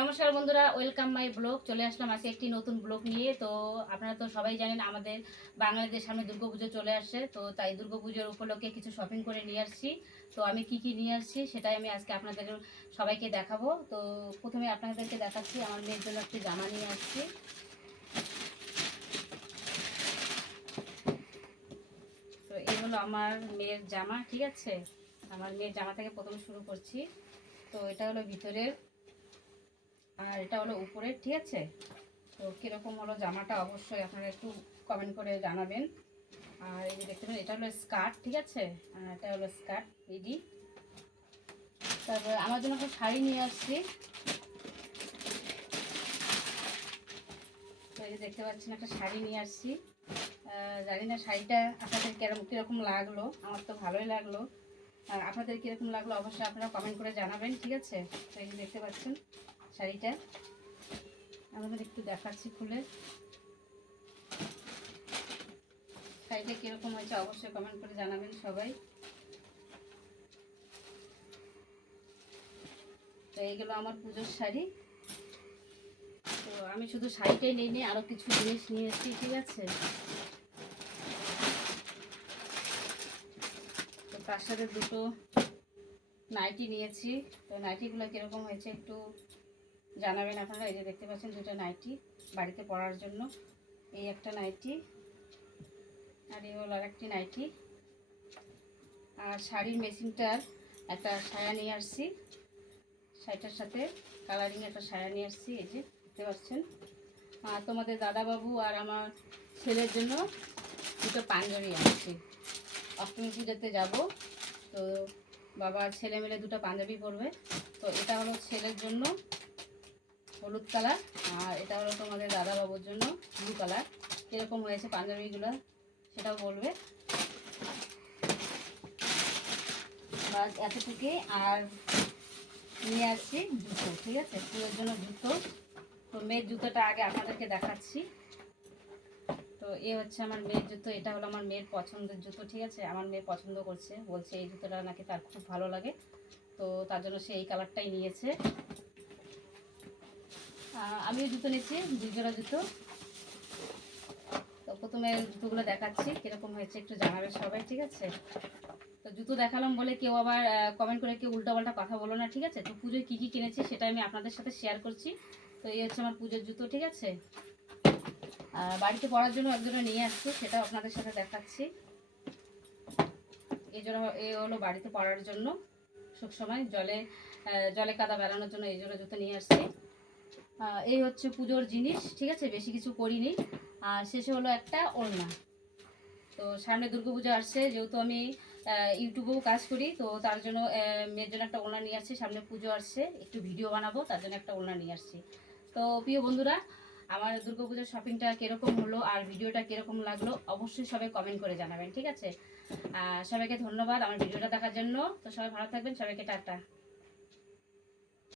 নমস্কার বন্ধুরা welcome my blog চলে আসলাম আজকে একটি নতুন ব্লগ নিয়ে। তো আপনারা তো সবাই জানেন আমাদের বাঙালিদের সামনে দুর্গাপুজো চলে আসছে। তো তাই দুর্গাপুজোর উপলক্ষে কিছু শপিং করে নিয়ে আসছি। তো আমি কি কি নিয়ে আসছি সেটাই আমি আজকে আপনাদের সবাইকে দেখাবো। তো প্রথমে আপনাদেরকে দেখাচ্ছি, আমার মেয়ের জন্য একটি জামা নিয়ে আসছি। তো এই হলো আমার মেয়ের জামা, ঠিক আছে? আমার মেয়ের জামা থেকে প্রথমে শুরু করছি। তো এটা হলো ভিতরের আর এটা হলো উপরের ঠিক আছে? তো কীরকম হলো জামাটা অবশ্যই আপনারা একটু কমেন্ট করে জানাবেন। আর এই যে দেখতে পাবেন এটা হলো স্কার্ট ঠিক আছে? আর এটা হলো স্কার্ট রেডি তারপরে আমার জন্য একটা শাড়ি নিয়ে আসছি। তো এই যে দেখতে পাচ্ছেন, একটা শাড়ি নিয়ে আসছি। জানি না শাড়িটা আপনাদের কীরকম কীরকম লাগল, আমার তো ভালোই লাগল। আর আপনাদের কীরকম লাগল অবশ্যই আপনারা কমেন্ট করে জানাবেন, ঠিক আছে? তো এই দেখতে পাচ্ছেন শাড়িটা। আমাদের একটু দেখাচ্ছি খুলে। শাড়িটা কীরকম হয়েছে অবশ্যই কমেন্ট করে জানাবেন সবাই। তো এইগুলো আমার পুজোর শাড়ি। তো আমি শুধু শাড়িটাই নিই আরও কিছু জিনিস নিয়ে এসেছি, ঠিক আছে? তো তার সাথে দুটো নাইটি নিয়েছি। তো নাইটিগুলো কীরকম হয়েছে একটু জানাবেন আপনারা, এই যে দেখতে পাচ্ছেন দুটো নাইটি বাড়িতে পরার জন্য। এই একটা নাইটি আর এই হলো আর একটি নাইটি। আর শাড়ির মেশিনটার একটা সায়া নিয়ে আসছি। শাড়িটার সাথে কালারিং একটা সায়া নিয়ে আসছি, এই যে দেখতে পাচ্ছেন। আর তোমাদের দাদাবাবু আর আমার ছেলের জন্য দুটো পাঞ্জাবি আনছি। অষ্টমী পুজোতে যাব, তো বাবা ছেলে মিলে দুটো পাঞ্জাবি পরবে। তো এটা হলো ছেলের জন্য হলুদ কালার, আর এটা হলো তোমাদের দাদা বাবুর জন্য ব্লু কালার। কীরকম হয়েছে পাঞ্জাবিগুলো, সেটাও বলবে। বাস এতটুকুই আর নিয়ে আসছি জুতো, ঠিক আছে? পুজোর জন্য জুতো। তো মেয়ের জুতোটা আগে আপনাদেরকে দেখাচ্ছি। তো এ হচ্ছে আমার মেয়ের জুতো, এটা হলো আমার মেয়ের পছন্দের জুতো, ঠিক আছে? আমার মেয়ে পছন্দ করছে, বলছে এই জুতোটা নাকি তার খুব ভালো লাগে। তো তার জন্য সে এই কালারটাই নিয়েছে। আমিও জুতো নিচ্ছি দুই জোড়া জুতো। তো প্রথমে জুতোগুলো দেখাচ্ছি, কীরকম হয়েছে একটু জানাবে সবাই, ঠিক আছে? তো জুতো দেখালাম বলে কেউ আবার কমেন্ট করে কেউ উল্টাপাল্টা কথা বলো না, ঠিক আছে? তো পুজোয় কী কী কিনেছি সেটা আমি আপনাদের সাথে শেয়ার করছি। তো এই হচ্ছে আমার পুজোর জুতো, ঠিক আছে? বাড়িতে পড়ার জন্য একজনে নিয়ে আসছি সেটা আপনাদের সাথে দেখাচ্ছি। এই জন্য এ হলো বাড়িতে পড়ার জন্য সবসময় জলে জলে কাদা বেড়ানোর জন্য এই জন্য জুতো নিয়ে আসছি। এই হচ্ছে পুজোর জিনিস, ঠিক আছে? বেশি কিছু করিনি। আর শেষে হলো একটা ওড়না। তো সামনে দুর্গাপুজো আসছে, যেহেতু আমি ইউটিউবেও কাজ করি, তো তার জন্য মেয়ের জন্য একটা ওড়না নিয়ে আসছি। সামনে পুজো আসছে, একটু ভিডিও বানাবো, তার জন্য একটা ওড়না নিয়ে আসছি। তো প্রিয় বন্ধুরা, আমার দুর্গাপুজোর শপিংটা কীরকম হলো আর ভিডিওটা কীরকম লাগল, অবশ্যই সবাই কমেন্ট করে জানাবেন, ঠিক আছে? সবাইকে ধন্যবাদ আমার ভিডিওটা দেখার জন্য। তো সবাই ভালো থাকবেন, সবাইকে টাটা।